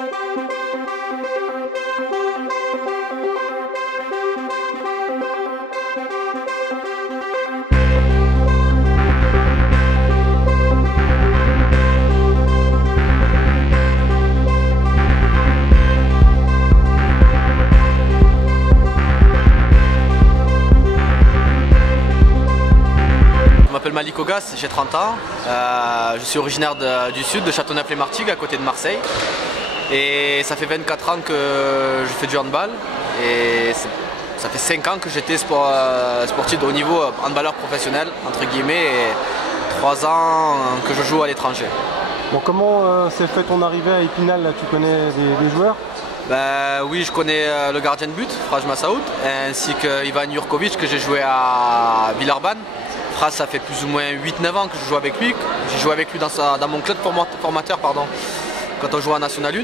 Je m'appelle Malik Ogas, j'ai 30 ans, je suis originaire du sud, de Châteauneuf-les-Martigues, à côté de Marseille. Et ça fait 24 ans que je fais du handball et ça fait 5 ans que j'étais sportif de haut niveau, handballeur professionnel, entre guillemets, et 3 ans que je joue à l'étranger. Bon, comment s'est fait ton arrivée à Épinal là? Tu connais des joueurs? Oui, je connais le gardien de but, Fraj Massaoud, ainsi que Ivan Jurkovic que j'ai joué à Villeurbanne. Fraj, ça fait plus ou moins 8-9 ans que je joue avec lui. J'ai joué avec lui dans mon club formateur quand on jouait en National 1.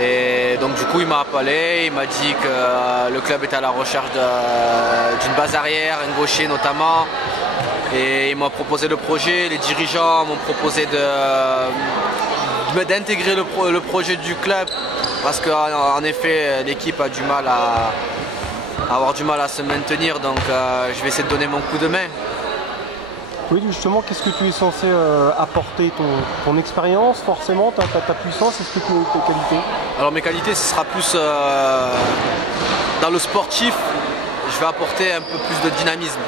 Et donc du coup il m'a appelé, il m'a dit que le club était à la recherche d'une base arrière, un gaucher notamment. Et il m'a proposé le projet, les dirigeants m'ont proposé d'intégrer le projet du club parce qu'en effet l'équipe a du mal avoir du mal à se maintenir, donc je vais essayer de donner mon coup de main. Oui, justement, qu'est-ce que tu es censé apporter? Ton expérience, forcément, ta puissance, est-ce que tu as tes qualités? Alors mes qualités, ce sera plus dans le sportif, je vais apporter un peu plus de dynamisme.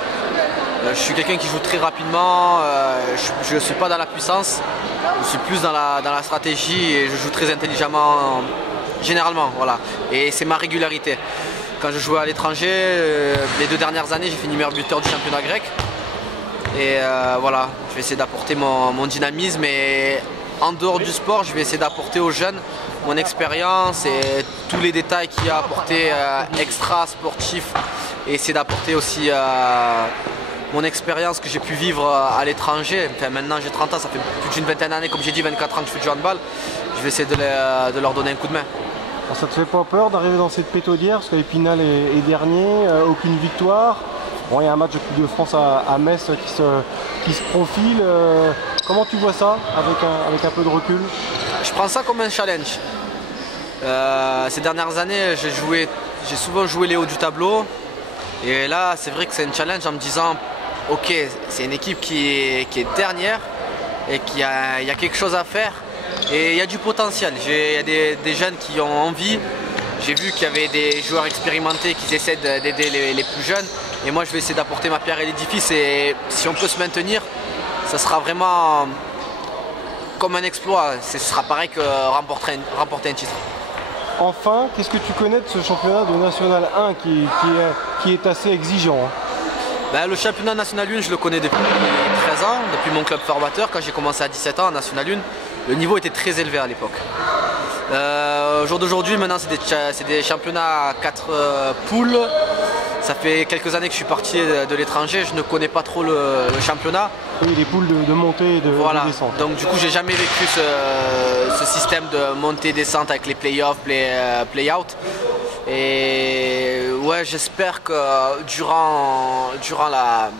Je suis quelqu'un qui joue très rapidement, je ne suis pas dans la puissance, je suis plus dans la stratégie et je joue très intelligemment, généralement, voilà. Et c'est ma régularité. Quand je jouais à l'étranger, les 2 dernières années, j'ai fini meilleur buteur du championnat grec. Et voilà, je vais essayer d'apporter mon dynamisme et en dehors du sport, je vais essayer d'apporter aux jeunes mon expérience et tous les détails qu'il y a à apporter extra sportifs et essayer d'apporter aussi mon expérience que j'ai pu vivre à l'étranger. Enfin, maintenant j'ai 30 ans, ça fait plus d'une vingtaine d'années, comme j'ai dit, 24 ans que je fais du handball. Je vais essayer de leur donner un coup de main. Alors, ça te fait pas peur d'arriver dans cette pétaudière parce qu'Épinal est dernier, aucune victoire? Bon, il y a un match de Coupe de France à Metz qui se profile. Comment tu vois ça avec un peu de recul? Je prends ça comme un challenge. Ces dernières années, j'ai souvent joué les hauts du tableau. Et là, c'est vrai que c'est un challenge en me disant, ok, c'est une équipe qui est dernière et qu'il y a quelque chose à faire. Et il y a du potentiel. Il y a des jeunes qui ont envie. J'ai vu qu'il y avait des joueurs expérimentés qui essaient d'aider les plus jeunes. Et moi, je vais essayer d'apporter ma pierre à l'édifice. Et si on peut se maintenir, ça sera vraiment comme un exploit. Ce sera pareil que remporter un titre. Enfin, qu'est-ce que tu connais de ce championnat de National 1 qui est assez exigeant? Le championnat National 1, je le connais depuis 13 ans, depuis mon club formateur. Quand j'ai commencé à 17 ans en National 1, le niveau était très élevé à l'époque. Au jour d'aujourd'hui, maintenant, c'est des championnats à 4 poules. Ça fait quelques années que je suis parti de l'étranger, je ne connais pas trop le championnat. Oui, les poules de montée et de descente. Donc du coup, j'ai jamais vécu ce système de montée-descente avec les play-offs, play-out. Et ouais, j'espère que durant la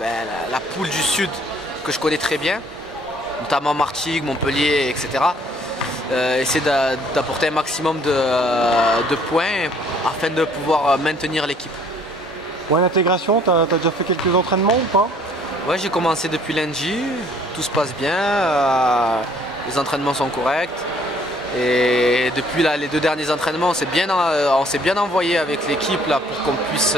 poule du Sud, que je connais très bien, notamment Martigues, Montpellier, etc., essayer d'apporter un maximum de points afin de pouvoir maintenir l'équipe. Ouais, l'intégration, tu as déjà fait quelques entraînements ou pas? Ouais, j'ai commencé depuis lundi, tout se passe bien, les entraînements sont corrects. Et depuis les 2 derniers entraînements, on s'est bien envoyé avec l'équipe là pour qu'on puisse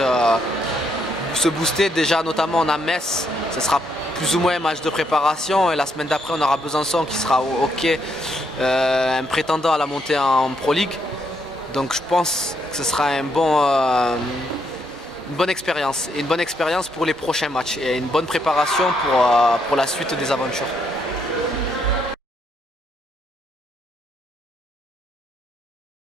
se booster. Déjà, notamment on a Metz, ce sera plus ou moins un match de préparation. Et la semaine d'après, on aura Besançon qui sera un prétendant à la montée en Pro League. Donc je pense que ce sera une bonne expérience. Et une bonne expérience pour les prochains matchs. Et une bonne préparation pour la suite des aventures.